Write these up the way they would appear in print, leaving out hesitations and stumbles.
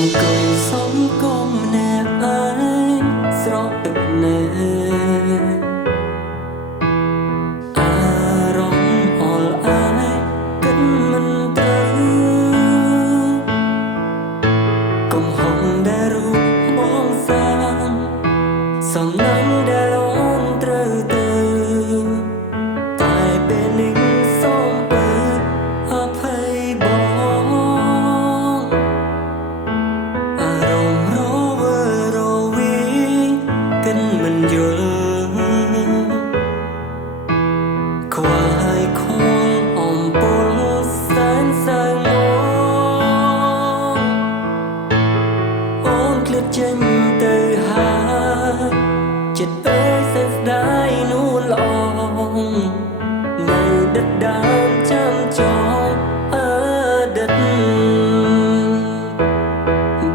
អង្គុយសំគមម្នាក់ឯងស្រក់ទឹកណែអារម្មណ៍អល់អាយគិតមិនត្រូវកំហុសដែលរូបបងសាងសំណាងដែលអូនត្រូវទៅតែពេលនេះសូមបើអភ័យបងអារម្មណ៍រវើរវីគិតមិនយល់ខ្វល់ខលអំពលសែនសើមអូនឃ្លាតចេញទៅហាចិត្តអើយសែនស្ដាយនួនល្អនៅដិតដើមចាំចងអតីត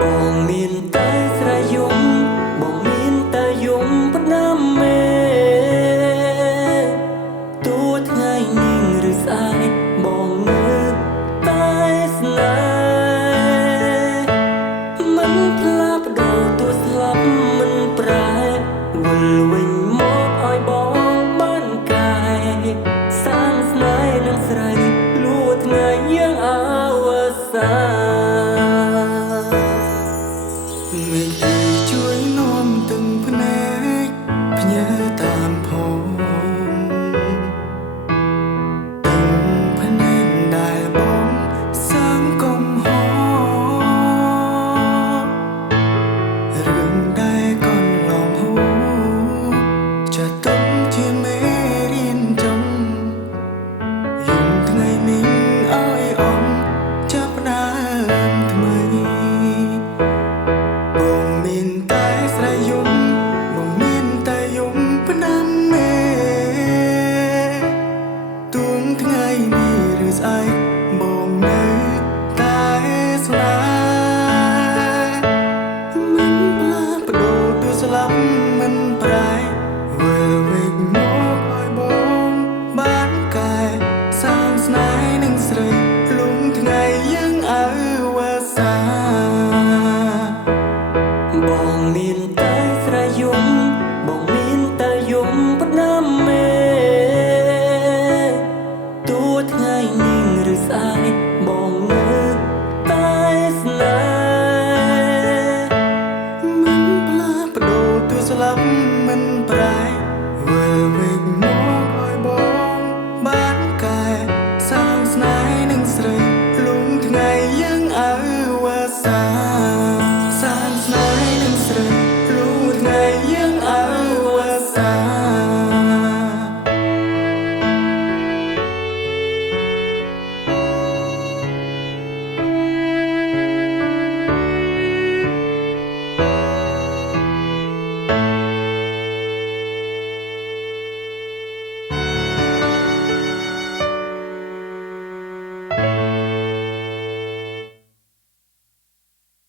បងមានតែស្រ័យយំបងមានតែយំផ្ដាំមេទូថ្ងៃនេះឬស្អែកបងនៅតែស្នេហ៍មិនផ្លាស់ប្ដូរទោះស្លាប់មិនប្រែវិលវិញមកឲ្យបងបានកាយសាងស្នេហ៍នឹងស្រីលួថ្ងៃយើងអវសាន